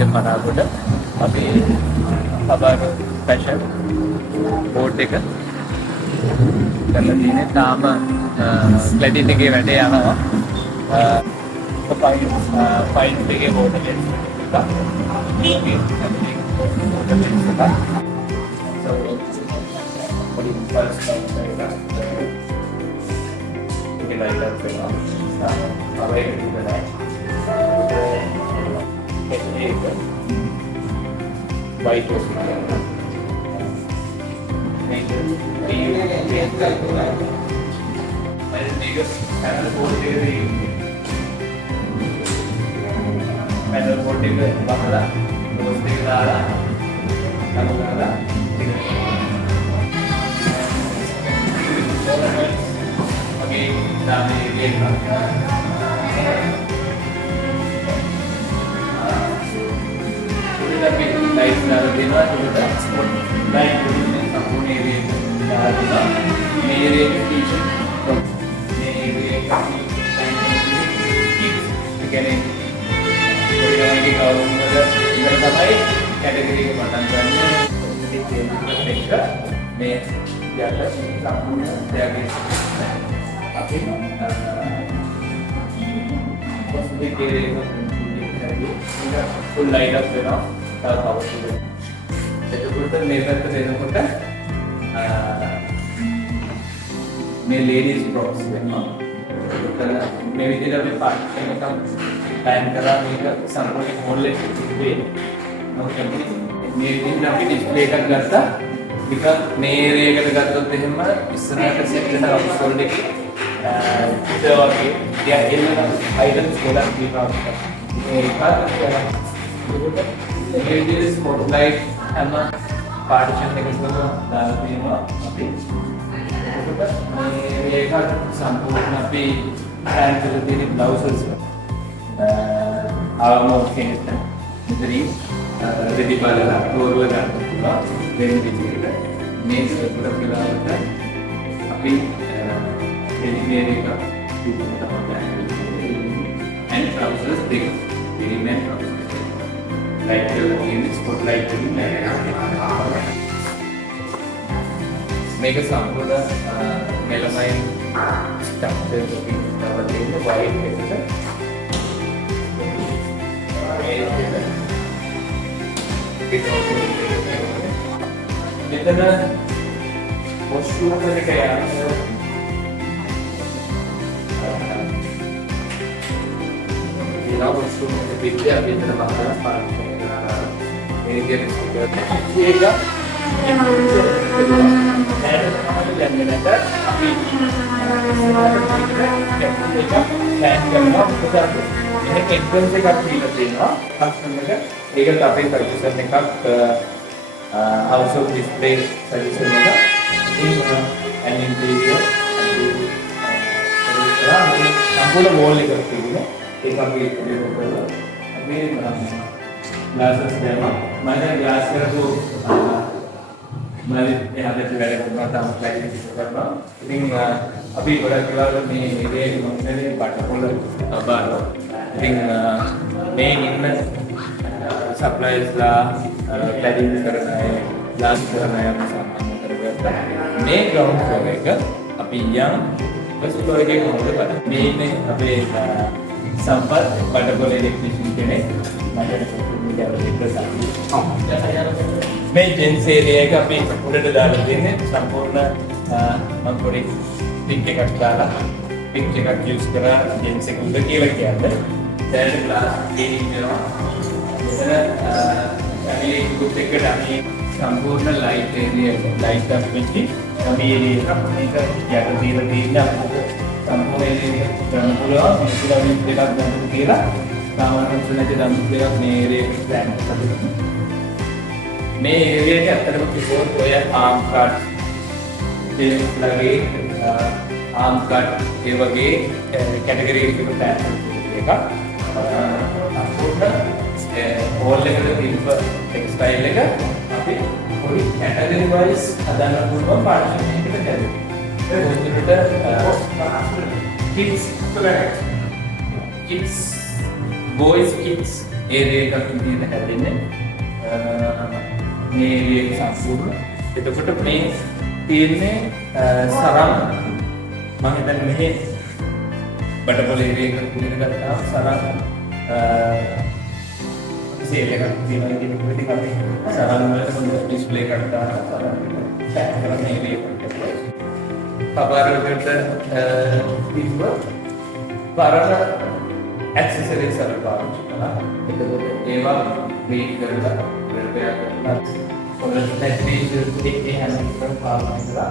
Interior මනාකොට අපි කබර් special board එක කරලා තියෙන්නේ. තාම ක්ලැඩින් එකේ වැඩ යනවා. ෆයින් එකේ බෝඩ් එක white was lights dalam dewa juga spot light ini kampung area dalam ini area kitchen ini area kami kids begini lagi kalau bersamai kategori kematangnya mereka ini di atas kampungnya jadi tapi positif area full light up එතකොට මේ පැත්තට එනකොට මේ ladies ෆ්‍රොක්ස් වෙනවා. මේ විදිහට අපි partition එකක් ප්ලෑන් කරා මේක සම්පූර්ණ හෝල් එකේ තිබේ. නමුත් මේ විදිහට අපි ඩිස්ප්ලේ එකක් ගත්තා. ටික මේ ඒරියා එකට ගත්තොත් එහෙම ඉස්සරහට සෙට් වෙන හවුස්හෝල්ඩ් එකේ ඉතල වගේ තියා එන්න අයිටම්ස් ගොඩක් තියෙනවා. This spotlight and partition එකකට දාලා තියෙනවා අපි. එතකොට මේක සම්පූර්ණ අපි plan කරලා තියෙන blouses ආවම කෙනෙක් මෙතනින් රෙදි බලලා තෝරලා ගන්න පුළුවන්. වෙන විදිහට මේක පුරා වෙලාවට අපි ready-made එක and trousers දෙක ready-made trousers light ini spotlight ini mereka sambut melamai structure ini dapat ini white gitu kan kita na washroom na kaya kita washroom na bidya kita bakal parang ini dia juga dan mereka tapi ini entrance का feel देना customer का एक काफी purchase ने का house of display service में का and interior संपूर्ण wall लेकर के लिए एक अभी glasses demo. Mana glass itu mana yang ada di dalam rumah tamu lagi itu kan. Ini अभी बड़ा किला में ये मंगने पाटकोल बारो. Ini main इनमें supplies ला cladding करना है, glass करना है अपना सामान करना है. Main ground floor है क्या? अभी yang बस तो एक ground है पर main में अभी संपर्क पाटकोल इलेक्ट्रिशियन के ने मैं जेंट्स एरिया का भी उड़े डाल देने संपूर्ण मंगोड़ी पिंके का डाला पिंके का यूज़ करा जेंट्स के उधर की लग गया है थर्ड क्लास ये जो अभी कुछ एक डाली संपूर्ण लाइट एरिया लाइट का पिंकी अभी ये अपने का क्या करती है ना संपूर्ण एरिया पूरा भी देखा गया सामान्य सुनने दाम देगा मेरे प्लान मैं एरिया के अंदर में किसी को या आम काट जेम्स लगे आम काट ये वगे कैटेगरी के प्लान देगा पूर्ण होल लेकर इन्फर टेक्सटाइल लेगा अभी पूरी कैटेगरी वाइज अदाना पूर्ण पार्टीशन नहीं करते हैं किड्स boys kids ඒරියා එකක් විදිහට හැදෙන්නේ මේ ඒරියා එක සම්පූර්ණ. එතකොට මේ තියෙන්නේ සරම් මම හිතන්නේ මෙහි බටපොළ ඒරියා එකක් විදිහට ගත්තාම සරම් සේල් එකක් තියෙනවා කියන එක ටිකක් සරම් වලට හොඳ ඩිස්ප්ලේ එකක් දාලා සරම් චැක් කරන ඒරියා එකක්. පබාරකට තිබ්බ පරණ ඇක්සසරිස් වල පාවිච්චි කළා. එතකොට ඒවා ක්ලීන් කරලා රිපෙයාර් කරලා ඔන්න නැතිව දෙකේ හැමෝටම පාවිච්චි කරලා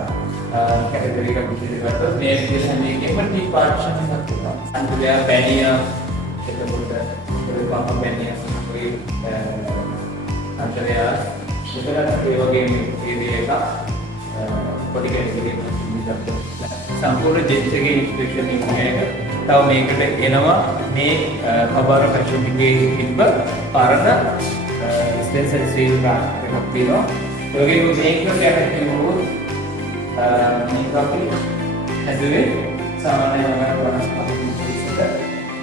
කැටගරි එකක් විදිහට ගත්තොත් මේ විදිහට හැම එකෙම ඩිපාර්ට්මන්ට් එකක් තියෙනවා. අන්තිමට බැනියා එතකොට පහ බැනියා ඔය අන්තරයා උදේට ඒ වගේ ඒරියා එක පොඩි කැටගරි එකක් සම්පූර්ණ ජෙට්ස් එකේ ඉන්ස්පෙක්ෂන් එක තව මේකට එනවා මේ කබාර ෆැෂන් එකේ තිබ්බ පරණ ස්ටෙන්සල් සීල් එකක් තියෙනවා. ඒ වගේම මේකට යටත් වෙනකොට මේක අපි හැදුවේ සාමාන්‍යයෙන් 55 ඉස්සර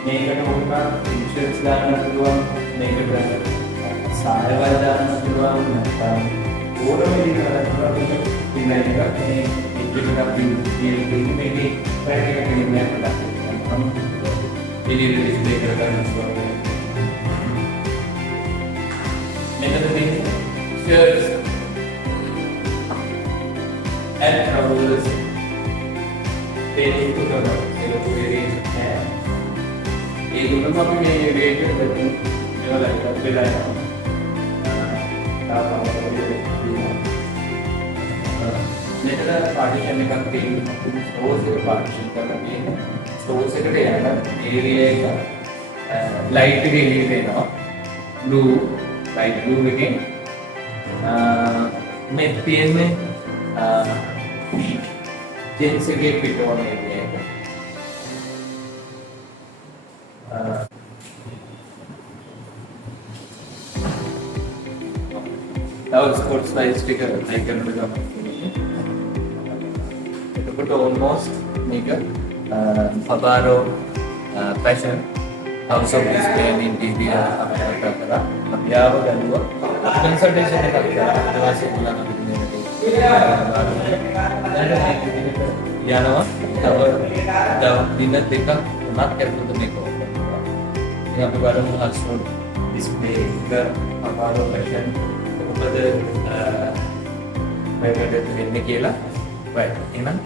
මේකට වුණා ඉන්ෂුරන්ස් ගන්න පුළුවන් මේකට සායවල් දාන්න පුළුවන් නැත්නම් ඕනම විදිහකට කරලා ඉන්න එක මේ ඉතිරිලා මේකේ පැහැදිලි කිරීමක් කරලා ඉදිරි ඩිස්ප්ලේ කරගන්න පුළුවන්. මෙතන තියෙන shirts and trousers ඒක දුන්නම ඒක variation නෑ. ඒ දුන්නම අපි මේ variation දෙන්න ඒවල එකක් වෙලා යනවා. මෙතන පාර්ටිෂන් එකක් තියෙනවා. ස්ටෝර්ස් එක පාර්ටිෂන් කරලා තියෙනවා. ස්ටෝර්ස් එකට යන ඒරියා එක ලයිට් එක එළියට එනවා. බ්ලූ ලයිට් බ්ලූ එකෙන් මේ තියෙන්නේ ජෙන්ස් එකේ පිටවන ඒරියා එක. තව ස්පෝර්ට්ස් ලයිට්ස් ටික ලයික් කරනවා. එතකොට almost මේක Fabaro fashion house of display and interior අපිට කරා අපි ආව ගන්නවා කන්සල්ටේෂන් එකක් කරා ඊට පස්සේ බලන්න යනවා තව දින දෙකක් තුනක් ඇතුළත මේක ඉතින් අපි බලමු හස්රෝ ඩිස්ප්ලේ එක Fabaro fashion මොකද මේකට දෙන්නේ කියලා right එහෙනම්